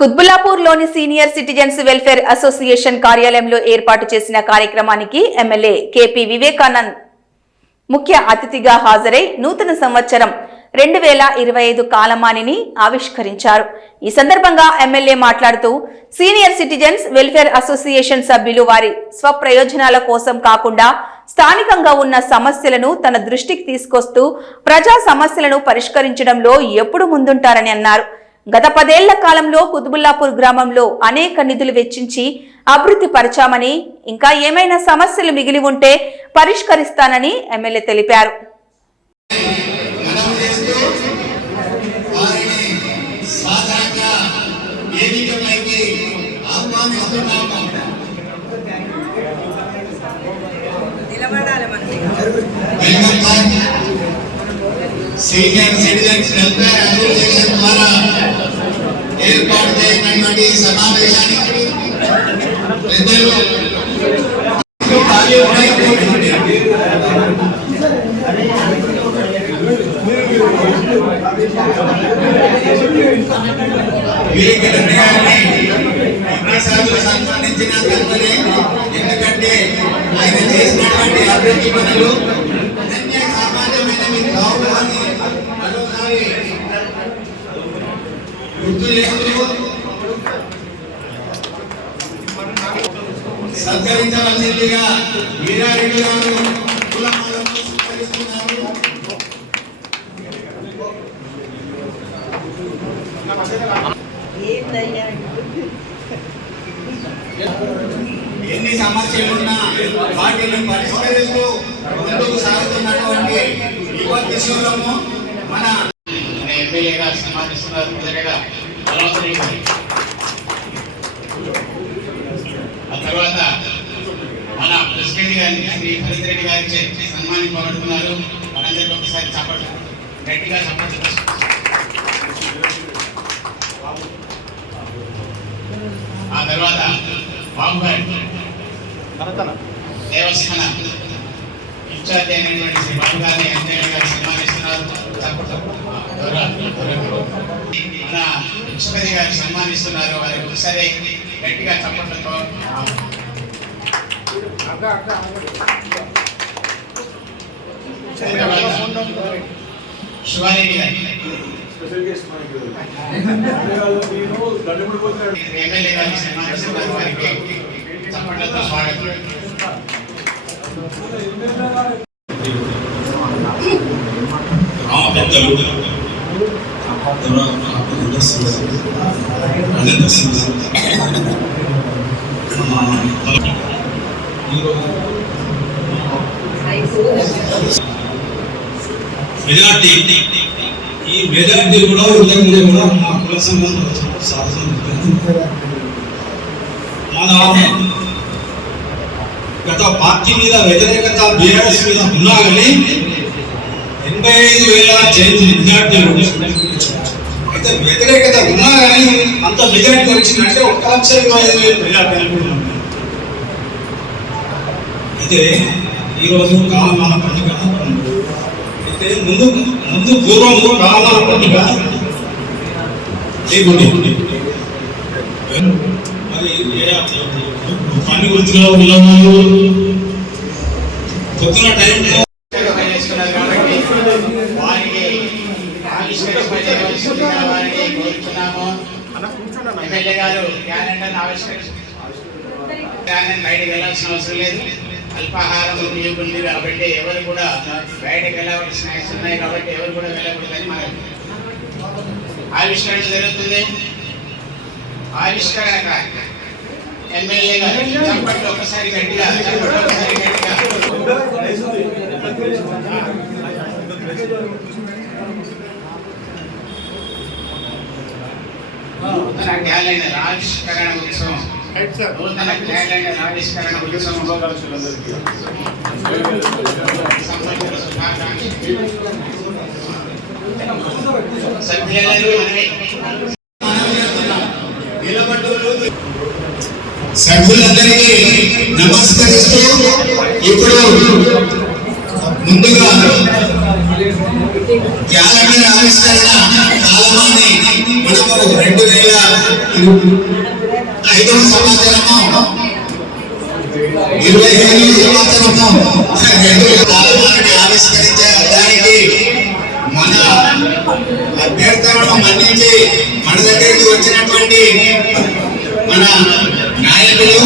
కుత్బులాపూర్లోని senior citizens welfare association కార్యాలయంలో ఏర్పాటు చేసిన కార్యక్రమానికి ఎమ్మెల్యే కేపీ వివేకానంద్ ముఖ్య అతిథిగా హాజరై నూతన సంవత్సరం రెండు వేల ఇరవై ఐదు కాలమానిని ఆవిష్కరించారు. ఈ సందర్భంగా ఎమ్మెల్యే మాట్లాడుతూ సీనియర్ సిటిజన్స్ వెల్ఫేర్ అసోసియేషన్ సభ్యులు వారి స్వప్రయోజనాల కోసం కాకుండా స్థానికంగా ఉన్న సమస్యలను తన దృష్టికి తీసుకొస్తూ ప్రజా సమస్యలను పరిష్కరించడంలో ఎప్పుడు ముందుంటారని అన్నారు. గత పదేళ్ళ కాలంలో కుతుబుల్లాపూర్ గ్రామంలో అనేక నిధులు వెచ్చించి అభివృద్ధి పరిచామని ఇంకా ఏమైనా సమస్యలు మిగిలి ఉంటే పరిష్కరిస్తానని ఎమ్మెల్యే తెలిపారు. మనం సీనియర్ సిటిజన్స్ వెల్ఫేర్ అసోసియేషన్ ద్వారా ఏర్పాటు చేయనటువంటి ఈ సమావేశానికి పెద్దలు ఖాళీ ఉన్నాయి. వివేకానంద గారిని ఎన్నిసార్లు సన్మానించినా తప్పదే ఎందుకంటే ఆయన చేసినటువంటి అభివృద్ధి పనులు గుర్తు చేస్తూ సత్కరించవలసిందిగా వీరారెడ్డి గారు ఎన్ని సమస్యలున్నా వాటిని పరిష్కరిస్తూ ముందుకు సాగుతున్నటువంటి యువ కిషోరము మన ఎమ్మెల్యేగా సమాధిస్తున్నారు మొదటగా ఆ తర్వాత మన ప్రెసిడెంట్ గారిని శ్రీ హరిత్ రెడ్డి గారి సన్మానింపబడుతున్నారు మనందరికీ ఒకసారి చప్పట్లు గట్టిగా చప్పట్లు ఆ తర్వాత బాబు గారి దేవస్థాన ఇన్ఛార్జ్ అయినటువంటి శ్రీ బాబు గారిని ఎమ్మెల్యే గారు సన్మానిస్తున్నారు. మన విశ్వపతి గారు సన్మానిస్తున్నారు. వారికి ఒకసారి గట్టిగా చప్పట్లతో. శివారెడ్డి గారు. ఎమ్మెల్యే గారు సన్మానిస్తున్నారు. వారికి చప్పట్లతో స్వాగతం ఆ పెద్దలు మెజార్టీ. ఈ మెజార్టీ కూడా ఉదయం కూడా మా కుల సంఘం సాధన మన గత పార్టీ మీద వ్యతిరేకత బీఆర్ఎస్ మీద ఉన్నా కానీ ముప్పై ఐదు వేల జడ్జి విద్యార్థులు అయితే వ్యతిరేకత ఉన్నా కానీ అంత మెజార్టీ వచ్చిందంటే ఒక లక్ష ఇరవై ఐదు వేలు మెజార్టీ అనుకుంటున్నాం అయితే ఈరోజు కాలమాన పండుగ అయితే ముందు ముందు పూర్వము కాలమాన పండుగ లేకుండే మరి ఏ పని వృత్తిలో ఉన్నవాళ్ళు పొద్దున టైంలో ఎమ్మెల్యే గారు క్యాలెండర్ ఆవిష్కరించారు క్యాలెండర్ బయటకు వెళ్ళాల్సిన అవసరం లేదు. అల్పాహారం ఉంది కాబట్టి ఎవరు కూడా బయటకు వెళ్ళవలసిన స్నాక్స్ ఉన్నాయి కాబట్టి ఎవరు కూడా వెళ్ళకూడదని మనం ఆవిష్కరణ జరుగుతుంది. ఆవిష్కరణ. ఎమ్మెల్యే గారు చప్పట్లు ఒకసారి గట్టిగా ఒకసారి గట్టిగా. నూతన క్యాలెండర్ ఆవిష్కరణ ఉత్సవం నూతన క్యాలెండర్ ఆవిష్కరణ మనమే. సభ్యులందరికీ నమస్కరిస్తూ ఇప్పుడు ముందుగా క్యాలెండర్ ఆవిష్కరణ కాలమాన్ని మనము రెండు వేల ఐదవ సంవత్సరము ఇరవై ఐదు సంవత్సరము రెండు తాలూకాన్ని ఆవిష్కరించడానికి మన అభ్యర్థులను మన్నించి మన దగ్గరికి వచ్చినటువంటి మన నాయకులు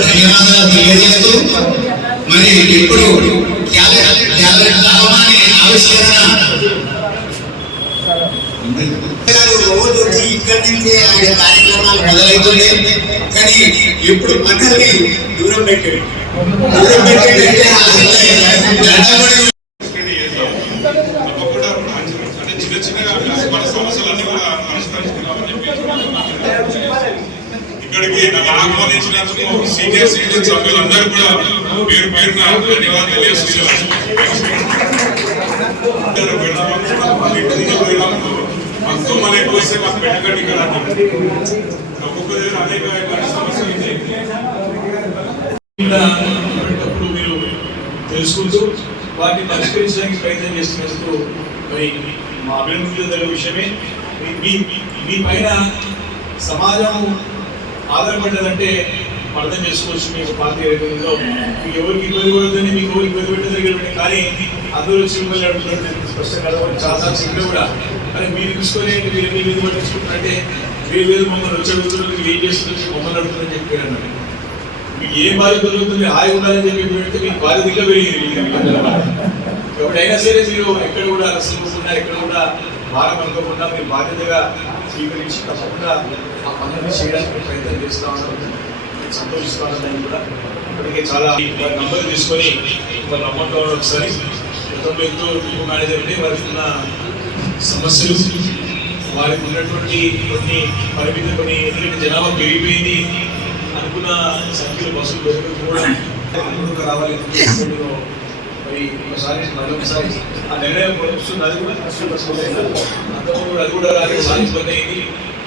ధన్యవాదాలు తెలియజేస్తూ మరి ఇప్పుడు క్యాలెండర్ ఆవిష్కరణ రోజు వచ్చి ఇక్కడి నుంచి ఆయన కార్యక్రమాలు మొదలవుతుంది కానీ ఇప్పుడు మనల్ని దూరం పెట్టాడు దూరం పెట్టాడంటే చిన్న కూడా ఇక్కడికి నన్ను ఆహ్వానించినందుకు సీనియర్ సిటిజన్ సభ్యులందరూ కూడా పేరు పేరున ధన్యవాదాలు మొత్తం మన ఎక్కువ మాకు పెట్టకండి కదా ఒక్కొక్క దగ్గర అనేక సమస్యలు ఉన్నాయి మీరు తెలుసుకుంటూ వాటిని పరిష్కరించడానికి ప్రయత్నం చేస్తున్నప్పుడు మరి మా అభివృద్ధి జరిగే విషయమే. మీ- మీ పైన సమాజం ఆధారపడ్డదంటే అర్థం చేసుకోవచ్చు. మీకు పార్టీ రంగంలో మీకు ఎవరికి ఇబ్బంది పడుతుంది మీకు ఎవరికి ఇబ్బంది పెట్టడం కానీ అందరూ వచ్చి మిమ్మల్ని అడుగుతున్నారు. స్పష్టంగా చాలా సార్లు కూడా అరే మీరు చూసుకొని మీరు మీ మీద పట్టించుకుంటారంటే మీరు వేరు మమ్మల్ని వచ్చి అడుగుతున్నారు మీరు ఏం చేస్తున్నారు మమ్మల్ని అడుగుతుందని చెప్పారు అన్నారు. మీకు ఏం బాధ్యత దొరుకుతుంది? హాయి ఉండాలని చెప్పి పెడితే మీకు బాధ్యత ఇంకా పెరిగింది ఎప్పుడైనా సరే మీరు ఎక్కడ కూడా రసలుకుండా ఎక్కడ కూడా భారం అనుకోకుండా మీరు బాధ్యతగా స్వీకరించి తప్పకుండా ఆ పనులను చేయడానికి ప్రయత్నం చేస్తా ఉన్నాం. నేను కూడా ఇప్పటికే చాలా నంబర్ తీసుకొని వాళ్ళ అమౌంట్ ఒకసారి. గతంలో ఎంతో ఎక్కువ మేనేజర్ ఉంటే వారికి ఉన్న సమస్యలు. వారికి ఉన్నటువంటి కొన్ని పరిమితి కొన్ని ఎందుకంటే జనాభా పెరిగిపోయింది అనుకున్న సంఖ్యలో బస్సులు దొరకకపోవడం అనుకూలంగా రావాలి మరి ఒకసారి మళ్ళీ ఒకసారి ఆ నిర్ణయం వస్తుంది అది కూడా అంతకుముందు కూడా అది కూడా రాలేదు సారి ఇబ్బంది అయింది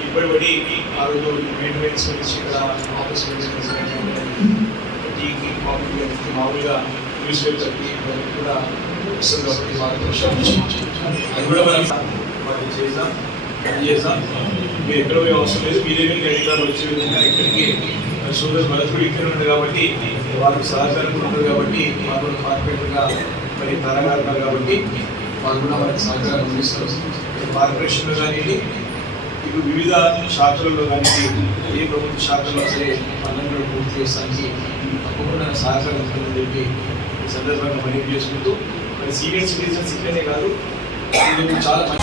ఇప్పటి పడి ఆ రోజు మెయింటెనెన్స్ గురించి ఇక్కడ ఆఫీస్ టీకి మామూలుగా న్యూస్ పేపర్కి కూడా వస్తుంది కాబట్టి వారికి అది కూడా మనం వాటిని చేద్దాం అది చేద్దాం మీరు ఎక్కడ పోయే అవసరం లేదు మీ దగ్గరికి అధికారులు వచ్చే విధంగా ఇక్కడికి సోదరు భరత్ కూడా ఇక్కడ ఉంది కాబట్టి వాళ్ళకి సహకారం ఉంటుంది కాబట్టి వాళ్ళు కూడా కార్పొరేటర్గా మరి తరగా ఉన్నారు కాబట్టి వాళ్ళు కూడా మనకి సహకారం అందిస్తారు కార్పొరేషన్లో కానీ ఇప్పుడు వివిధ శాఖలలో కానీ ఏ ప్రభుత్వ శాఖలో సరే పనులను పూర్తి చేస్తానికి తప్పకుండా సహకారం ఉంటుందని చెప్పి సందర్భంగా మనవి చేసుకుంటూ సీనియర్ సిటిజన్స్ ఇక్కడనే కాదు. చాలా మంచి